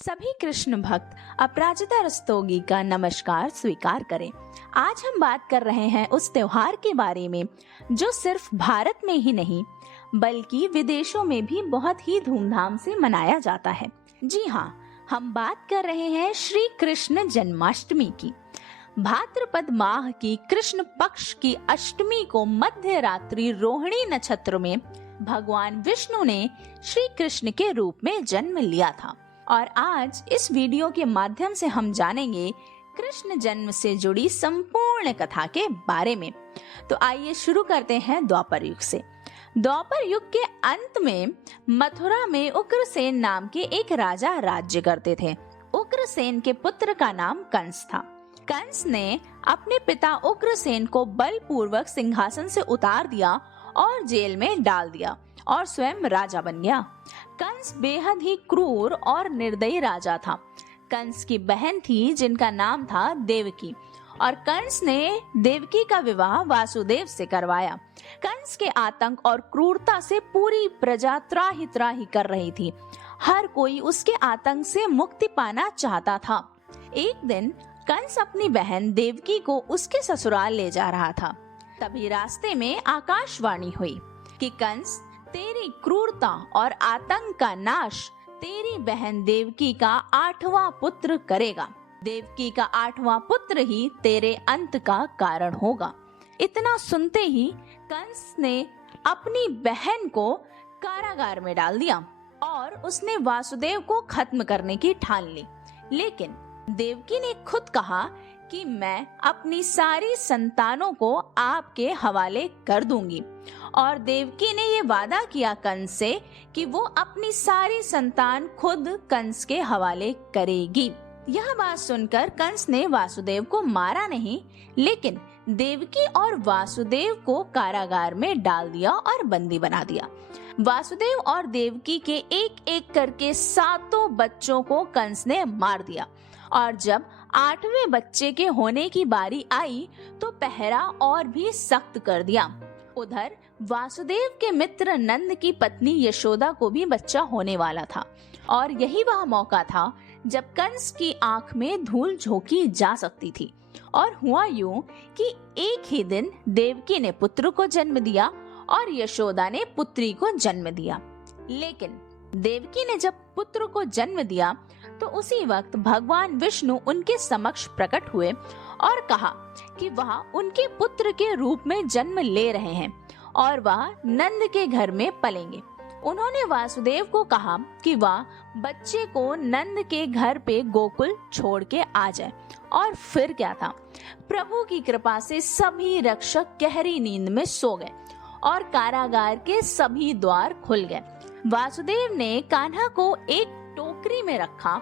सभी कृष्ण भक्त अपराजिता रस्तोगी का नमस्कार स्वीकार करें। आज हम बात कर रहे हैं उस त्योहार के बारे में जो सिर्फ भारत में ही नहीं बल्कि विदेशों में भी बहुत ही धूमधाम से मनाया जाता है। जी हाँ, हम बात कर रहे हैं श्री कृष्ण जन्माष्टमी की। भाद्रपद माह की कृष्ण पक्ष की अष्टमी को मध्य रात्रि रोहिणी नक्षत्र में भगवान विष्णु ने श्री कृष्ण के रूप में जन्म लिया था। और आज इस वीडियो के माध्यम से हम जानेंगे कृष्ण जन्म से जुड़ी संपूर्ण कथा के बारे में। तो आइए शुरू करते हैं द्वापर युग से। द्वापर युग के अंत में मथुरा में उग्रसेन नाम के एक राजा राज्य करते थे। उग्रसेन के पुत्र का नाम कंस था। कंस ने अपने पिता उग्रसेन को बलपूर्वक सिंहासन से उतार दिया और जेल में डाल दिया और स्वयं राजा बन गया। कंस बेहद ही क्रूर और निर्दयी राजा था। कंस की बहन थी जिनका नाम था देवकी और कंस ने देवकी का विवाह वासुदेव से करवाया। कंस के आतंक और क्रूरता से पूरी प्रजा त्राहि त्राहि कर रही थी। हर कोई उसके आतंक से मुक्ति पाना चाहता था। एक दिन कंस अपनी बहन देवकी को उसके ससुराल ले जा रहा था। तभी रास्ते में आकाशवाणी हुई कि कंस, तेरी क्रूरता और आतंक का नाश तेरी बहन देवकी का 8वां पुत्र करेगा। देवकी का 8वां पुत्र ही तेरे अंत का कारण होगा। इतना सुनते ही कंस ने अपनी बहन को कारागार में डाल दिया और उसने वासुदेव को खत्म करने की ठान ली। लेकिन देवकी ने खुद कहा कि मैं अपनी सारी संतानों को आपके हवाले कर दूंगी और देवकी ने ये वादा किया कंस से कि वो अपनी सारी संतान खुद कंस के हवाले करेगी। यह बात सुनकर कंस ने वासुदेव को मारा नहीं, लेकिन देवकी और वासुदेव को कारागार में डाल दिया और बंदी बना दिया। वासुदेव और देवकी के एक एक करके 7 बच्चों को कंस ने मार दिया और जब 8वें बच्चे के होने की बारी आई तो पहरा और भी सख्त कर दिया। उधर वासुदेव के मित्र नंद की पत्नी यशोदा को भी बच्चा होने वाला था और यही वह मौका था जब कंस की आंख में धूल झोंकी जा सकती थी। और हुआ यूं कि एक ही दिन देवकी ने पुत्र को जन्म दिया और यशोदा ने पुत्री को जन्म दिया। लेकिन देवकी ने जब पुत्र को जन्म दिया तो उसी वक्त भगवान विष्णु उनके समक्ष प्रकट हुए और कहा कि वह उनके पुत्र के रूप में जन्म ले रहे हैं और वह नंद के घर में पलेंगे। उन्होंने वासुदेव को कहा कि वह बच्चे को नंद के घर पे गोकुल छोड़ के आ जाए। और फिर क्या था, प्रभु की कृपा से सभी रक्षक गहरी नींद में सो गए और कारागार के सभी द्वार खुल गए। वासुदेव ने कान्हा को एक टोकरी में रखा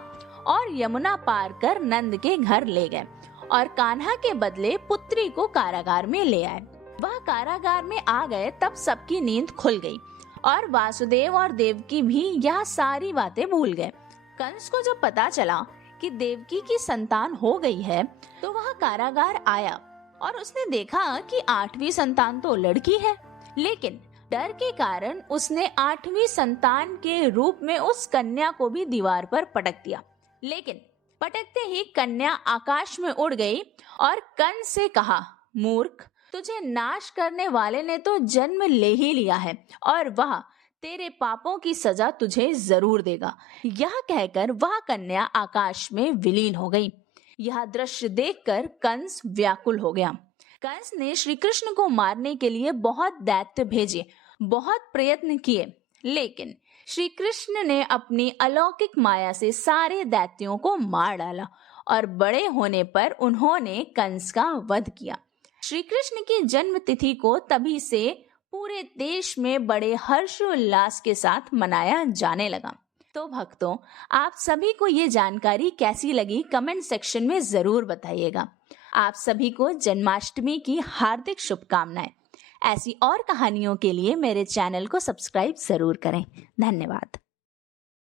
और यमुना पार कर नंद के घर ले गए और कान्हा के बदले पुत्री को कारागार में ले आए। वह कारागार में आ गए तब सबकी नींद खुल गई और वासुदेव और देवकी भी यह सारी बातें भूल गए। कंस को जब पता चला कि देवकी की संतान हो गई है तो वह कारागार आया और उसने देखा कि 8वीं संतान तो लड़की है, लेकिन डर के कारण उसने 8वीं संतान के रूप में उस कन्या को भी दीवार पर पटक दिया। लेकिन पटकते ही कन्या आकाश में उड़ गई और कंस से कहा, मूर्ख, तुझे नाश करने वाले ने तो जन्म ले ही लिया है और वह तेरे पापों की सजा तुझे जरूर देगा। यह कहकर वह कन्या आकाश में विलीन हो गई। यह दृश्य देखकर कंस व्याकुल हो गया। कंस ने श्री कृष्ण को मारने के लिए बहुत दैत्य भेजे, बहुत प्रयत्न किए, लेकिन श्री कृष्ण ने अपनी अलौकिक माया से सारे दैत्यों को मार डाला और बड़े होने पर उन्होंने कंस का वध किया। श्री कृष्ण की जन्म तिथि को तभी से पूरे देश में बड़े हर्षोल्लास के साथ मनाया जाने लगा। तो भक्तों, आप सभी को ये जानकारी कैसी लगी कमेंट सेक्शन में जरूर बताइएगा। आप सभी को जन्माष्टमी की हार्दिक शुभकामनाएं। ऐसी और कहानियों के लिए मेरे चैनल को सब्सक्राइब जरूर करें। धन्यवाद।